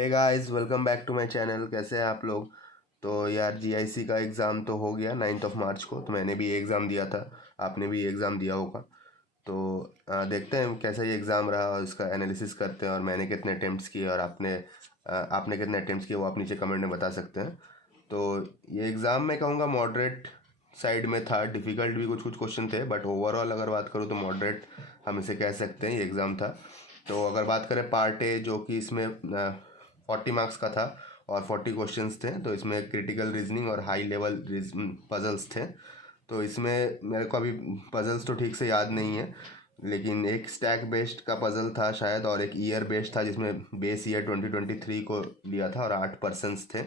Hey guys, welcome back to my channel. कैसे हैं आप लोग? तो यार, जीआईसी का एग्ज़ाम तो हो गया 9 मार्च को। तो मैंने भी एग्ज़ाम दिया था, आपने भी एग्ज़ाम दिया होगा। तो देखते हैं कैसा ये एग्ज़ाम रहा और इसका एनालिसिस करते हैं, और मैंने कितने अटेम्प्ट्स किए और आपने कितने अटेम्प्ट्स किए वो आप नीचे कमेंट में बता सकते हैं। तो ये एग्ज़ाम मैं कहूँगा मॉडरेट साइड में था। डिफ़िकल्ट भी कुछ कुछ क्वेश्चन थे, बट ओवरऑल अगर बात करूँ तो मॉडरेट हम इसे कह सकते हैं, ये एग्ज़ाम था। तो अगर बात करें पार्ट ए, जो कि इसमें 40 मार्क्स का था और 40 क्वेश्चंस थे, तो इसमें क्रिटिकल रीजनिंग और हाई लेवल पजल्स थे। तो इसमें मेरे को अभी पजल्स तो ठीक से याद नहीं है, लेकिन एक स्टैक बेस्ड का पजल था शायद, और एक ईयर बेस्ड था जिसमें बेस ईयर 2023 को लिया था और 8 पर्सन्स थे।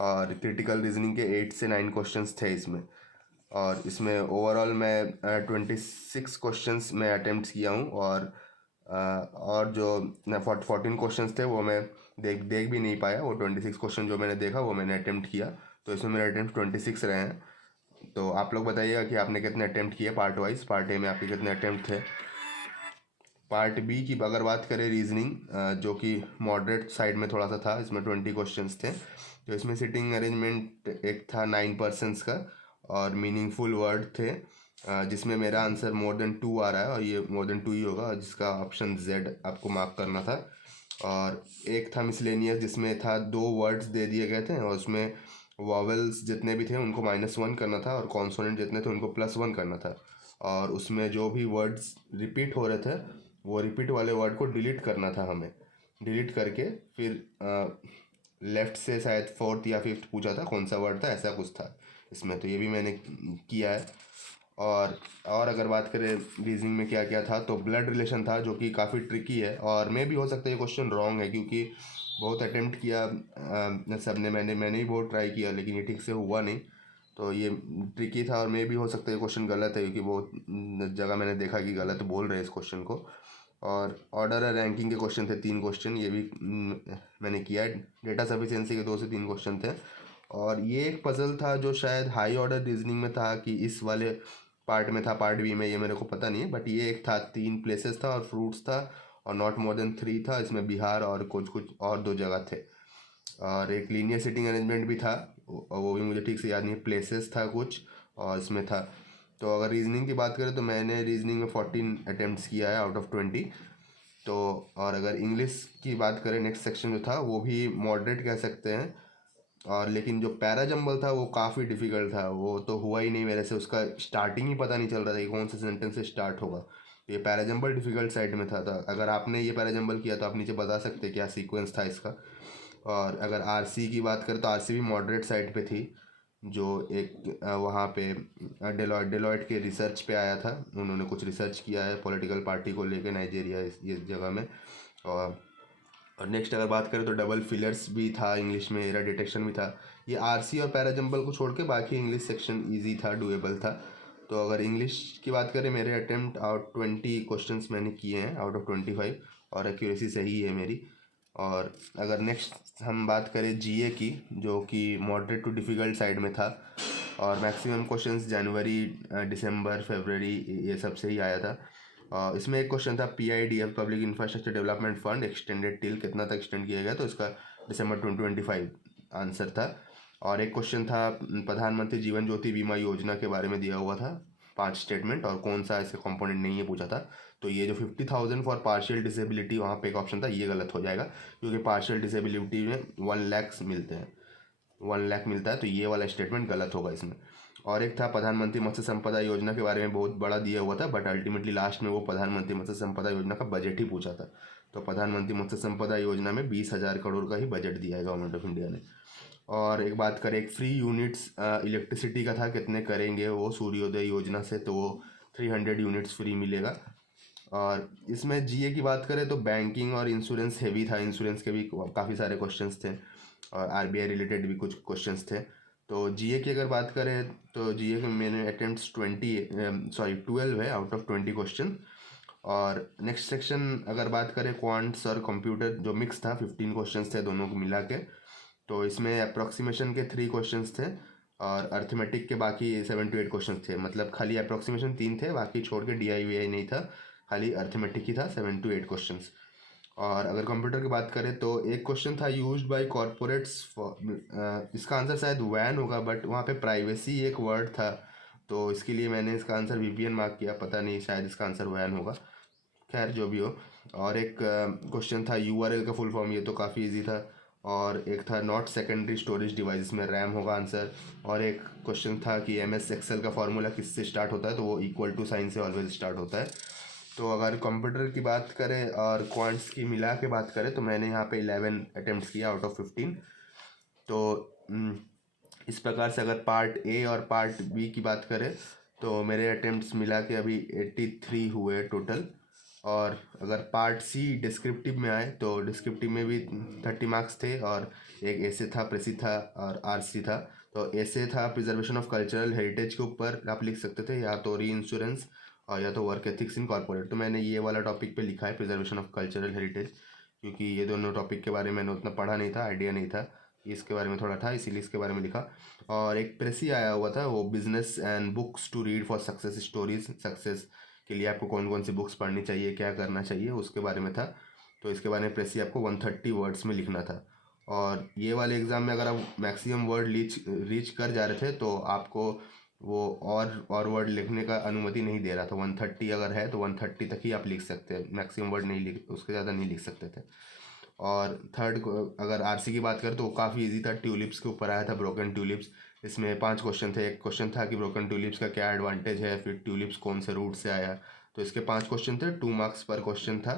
और क्रिटिकल रीजनिंग के 8 से 9 क्वेश्चंस थे इसमें। और इसमें ओवरऑल मैं 26 क्वेश्चंस में अटेम्प्ट किया हूँ, और जो 14 क्वेश्चंस थे वो मैं देख देख भी नहीं पाया। वो 26 क्वेश्चन जो मैंने देखा वो मैंने अटेम्प्ट किया। तो इसमें मेरे अटेम्प्ट 26 रहे हैं। तो आप लोग बताइएगा कि आपने कितने अटेम्प्ट किए पार्ट वाइज। पार्ट ए में आपके कितने अटेम्प्ट थे। पार्ट बी की अगर बात करें रीजनिंग, जो कि मॉडरेट साइड में थोड़ा सा था, इसमें 20 क्वेश्चंस थे। तो इसमें सिटिंग अरेंजमेंट एक था 9 पर्सन्स का, और मीनिंगफुल वर्ड थे, जिसमें मेरा आंसर मोर देन 2 आ रहा है, और ये मोर देन 2 ही होगा, जिसका ऑप्शन जेड आपको मार्क करना था। और एक था मिसलेनियस, जिसमें था 2 वर्ड्स दे दिए गए थे, और उसमें वॉवेल्स जितने भी थे उनको -1 करना था, और कॉन्सोनेंट जितने थे उनको +1 करना था। और उसमें जो भी वर्ड्स रिपीट हो रहे थे, वो रिपीट वाले वर्ड को डिलीट करना था हमें। डिलीट करके फिर लेफ़्ट से शायद फोर्थ या फिफ्थ पूछा था कौन सा वर्ड था, ऐसा कुछ था इसमें। तो ये भी मैंने किया है। और अगर बात करें रीजनिंग में क्या क्या था, तो ब्लड रिलेशन था, जो कि काफ़ी ट्रिकी है, और मे भी हो सकता है ये क्वेश्चन रॉन्ग है, क्योंकि बहुत अटेम्प्ट किया सब ने। मैंने भी बहुत ट्राई किया, लेकिन ये ठीक से हुआ नहीं। तो ये ट्रिकी था, और मे भी हो सकता है ये क्वेश्चन गलत है, क्योंकि बहुत जगह मैंने देखा कि गलत बोल रहे हैं इस क्वेश्चन को। और ऑर्डर और रैंकिंग के क्वेश्चन थे 3 क्वेश्चन, ये भी मैंने किया है। डेटा सफिशिएंसी के 2 से 3 क्वेश्चन थे। और ये एक पजल था जो शायद हाई ऑर्डर रीजनिंग में था कि इस वाले पार्ट में था, पार्ट बी में, ये मेरे को पता नहीं है, बट ये एक था, 3 प्लेसेस था और फ्रूट्स था, और नॉट मोर देन 3 था। इसमें बिहार और कुछ कुछ और 2 जगह थे। और एक लीनियर सिटिंग अरेंजमेंट भी था, और वो भी मुझे ठीक से याद नहीं है। प्लेसेस था कुछ, और इसमें था। तो अगर रीजनिंग की बात करें तो मैंने रीजनिंग में 14 अटेम्प्ट्स किया है आउट ऑफ 20। तो और अगर इंग्लिश की बात करें, नेक्स्ट सेक्शन जो था वो भी मॉडरेट कह सकते हैं। और लेकिन जो पैरा जंबल था वो काफ़ी डिफ़िकल्ट था, वो तो हुआ ही नहीं मेरे से। उसका स्टार्टिंग ही पता नहीं चल रहा था कि कौन से सेंटेंस से स्टार्ट होगा। ये पैरा जंबल डिफ़िकल्ट साइड में था। तो अगर आपने ये पैरा जंबल किया तो आप नीचे बता सकते हैं क्या सीक्वेंस था इसका। और अगर आरसी की बात करें तो आरसी भी मॉडरेट साइड पे थी। जो एक वहाँ पे डेलॉयट के रिसर्च पे आया था। उन्होंने कुछ रिसर्च किया है पॉलिटिकल पार्टी को लेके नाइजीरिया, ये जगह में। और नेक्स्ट अगर बात करें तो डबल फिलर्स भी था इंग्लिश में, एरर डिटेक्शन भी था। ये आरसी और पैराजंबल को छोड़ के बाकी इंग्लिश सेक्शन इजी था, डुएबल था। तो अगर इंग्लिश की बात करें, मेरे अटेम्प्ट आउट 20 क्वेश्चंस मैंने किए हैं आउट ऑफ 25, और एक्यूरेसी सही है मेरी। और अगर नेक्स्ट हम बात करें जीए की, जो कि मॉडरेट टू डिफ़िकल्ट साइड में था, और मैक्सिमम क्वेश्चंस जनवरी, दिसंबर, फरवरी, ये सब से ही आया था। इसमें एक क्वेश्चन था PIDF, public infrastructure development fund extended till, कितना तक एक्सटेंड किया गया, तो इसका दिसंबर 2025 आंसर था। और एक क्वेश्चन था प्रधानमंत्री जीवन ज्योति बीमा योजना के बारे में दिया हुआ था, 5 स्टेटमेंट, और कौन सा इसका कंपोनेंट नहीं है पूछा था। तो ये जो 50,000 फॉर पार्शियल डिसेबिलिटी, वहाँ पे एक ऑप्शन था, ये गलत हो जाएगा, क्योंकि पार्शियल डिसेबिलिटी में 1 लाख मिलते हैं, 1 लाख मिलता है। तो ये वाला स्टेटमेंट गलत होगा इसमें। और एक था प्रधानमंत्री मत्स्य संपदा योजना के बारे में, बहुत बड़ा दिया हुआ था, बट अल्टीमेटली लास्ट में वो प्रधानमंत्री मत्स्य संपदा योजना का बजट ही पूछा था। तो प्रधानमंत्री मत्स्य संपदा योजना में 20,000 करोड़ का ही बजट दिया है गवर्नमेंट ऑफ इंडिया ने। और एक बात करें, एक फ्री यूनिट्स इलेक्ट्रिसिटी का था, कितने करेंगे वो सूर्योदय योजना से, तो वो 300 यूनिट्स फ्री मिलेगा। और इसमें जीए की बात करें तो बैंकिंग और इंश्योरेंस हेवी था, इंश्योरेंस के भी काफ़ी सारे क्वेश्चंस थे, और आरबीआई रिलेटेड भी कुछ क्वेश्चंस थे। तो जीए की अगर बात करें तो जीए के मैंने अटेम्प्ट्स 12 है आउट ऑफ 20 क्वेश्चन। और नेक्स्ट सेक्शन अगर बात करें क्वांट्स और कंप्यूटर, जो मिक्स था, 15 क्वेश्चंस थे दोनों को मिला के। तो इसमें अप्रोक्सीमेशन के 3 क्वेश्चंस थे, और अर्थमेटिक के बाकी 7 to 8 क्वेश्चन थे। मतलब खाली अप्रोक्सीमेशन 3 थे, बाकी छोड़ के DI VI नहीं था, खाली अर्थमेटिक ही था, 7 to 8 क्वेश्चंस। और अगर कंप्यूटर की बात करें तो एक क्वेश्चन था यूज्ड बाय कॉरपोरेट्स, इसका आंसर शायद वैन होगा, बट वहाँ पे प्राइवेसी एक वर्ड था, तो इसके लिए मैंने इसका आंसर वीपीएन मार्क किया, पता नहीं शायद इसका आंसर वैन होगा। खैर जो भी हो। और एक क्वेश्चन था यूआरएल का फुल फॉर्म, ये तो काफ़ी इजी था। और एक था नॉट सेकेंडरी स्टोरेज डिवाइस, में रैम होगा आंसर। और एक क्वेश्चन था कि एम एस एक्सेल का फॉर्मूला किससे स्टार्ट होता है, तो वो इक्वल टू साइन से ऑलवेज स्टार्ट होता है। तो अगर कंप्यूटर की बात करें और क्वांट्स की मिला के बात करें तो मैंने यहाँ पे 11 अटेम्प्ट्स किया आउट ऑफ 15। तो इस प्रकार से अगर पार्ट ए और पार्ट बी की बात करें तो मेरे अटेम्प्ट्स मिला के अभी 83 हुए टोटल। और अगर पार्ट सी डिस्क्रिप्टिव में आए तो डिस्क्रिप्टिव में भी 30 मार्क्स थे, और एक ऐसे था, प्रेसी था और आरसी था। तो ऐसे था प्रिजर्वेशन ऑफ कल्चरल हेरिटेज के ऊपर आप लिख सकते थे, या तो री इंश्योरेंस और या तो वर्क एथिक्स इन कॉर्पोरेट। तो मैंने ये वाला टॉपिक पे लिखा है प्रिजर्वेशन ऑफ कल्चरल हेरिटेज, क्योंकि ये दोनों टॉपिक के बारे में मैंने उतना पढ़ा नहीं था, आइडिया नहीं था, इसके बारे में थोड़ा था, इसीलिए इसके बारे में लिखा। और एक प्रेसी आया हुआ था, वो business and books to read for success stories, success के लिए आपको कौन कौन सी बुक्स पढ़नी चाहिए, क्या करना चाहिए, उसके बारे में था। तो इसके बारे में प्रेसी आपको 130 वर्ड्स में लिखना था। और ये वाले एग्ज़ाम में अगर आप मैक्सिमम वर्ड रीच कर जा रहे थे तो आपको वो और वर्ड लिखने का अनुमति नहीं दे रहा था। 130 अगर है तो 130 तक ही आप लिख सकते हैं, मैक्सिमम वर्ड नहीं लिख, उसके ज़्यादा नहीं लिख सकते थे। और थर्ड अगर आरसी की बात करें तो वो काफ़ी इजी था, ट्यूलिप्स के ऊपर आया था, ब्रोकन ट्यूलिप्स। इसमें 5 क्वेश्चन थे। एक क्वेश्चन था कि ब्रोकन ट्यूलिप्स का क्या एडवांटेज है, फिर ट्यूलिप्स कौन से रूट से आया। तो इसके 5 क्वेश्चन थे, 2 मार्क्स पर क्वेश्चन था।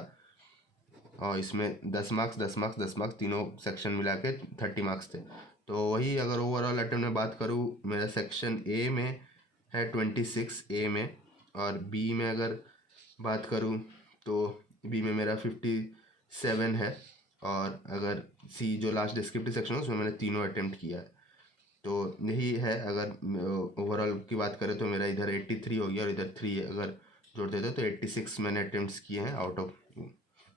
और इसमें 10 मार्क्स 10 मार्क्स 10 मार्क्स तीनों सेक्शन मिला के 30 मार्क्स थे। तो वही अगर ओवरऑल अटेम्प्ट में बात करूँ, मेरा सेक्शन ए में है 26 ए में, और बी में अगर बात करूँ तो बी में मेरा 57 है। और अगर सी जो लास्ट डिस्क्रिप्टिव सेक्शन है उसमें मैंने तीनों अटेम्प्ट किया है। तो यही है। अगर ओवरऑल की बात करें तो मेरा इधर 83 हो गया, और इधर 3 अगर जोड़ देते तो 86 मैंने अटेम्प्ट्स किए हैं आउट ऑफ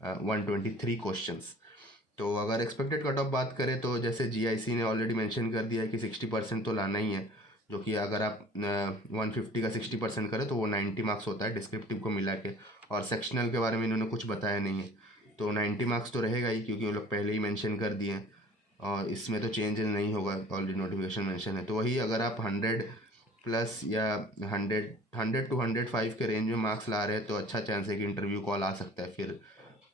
123 क्वेश्चंस। तो अगर एक्सपेक्टेड कट ऑफ बात करें तो जैसे जीआईसी ने ऑलरेडी मेंशन कर दिया है कि 60% तो लाना ही है, जो कि अगर आप 150 का 60% करें तो वो 90 मार्क्स होता है डिस्क्रिप्टिव को मिला के। और सेक्शनल के बारे में इन्होंने कुछ बताया नहीं है, तो 90 मार्क्स तो रहेगा ही, क्योंकि वो लोग पहले ही मेंशन कर दिए हैं, और इसमें तो चेंज नहीं होगा, ऑलरेडी नोटिफिकेशन मेंशन है। तो वही अगर आप 100 प्लस या 100 टू 105 के रेंज में मार्क्स ला रहे हैं तो अच्छा चांस है कि इंटरव्यू कॉल आ सकता है, फिर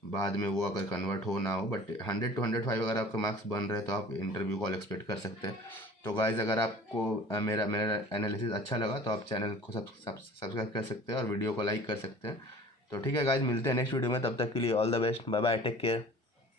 बाद में वो अगर कन्वर्ट हो ना हो। बट 100 टू 105 अगर आपके मार्क्स बन रहे हैं तो आप इंटरव्यू कॉल एक्सपेक्ट कर सकते हैं। तो गाइज़ अगर आपको मेरा मेरा एनालिसिस अच्छा लगा तो आप चैनल को सब्सक्राइब कर सकते हैं और वीडियो को लाइक कर सकते हैं। तो ठीक है गाइज़, मिलते हैं नेक्स्ट वीडियो में, तब तक के लिए all the best, bye bye, take care.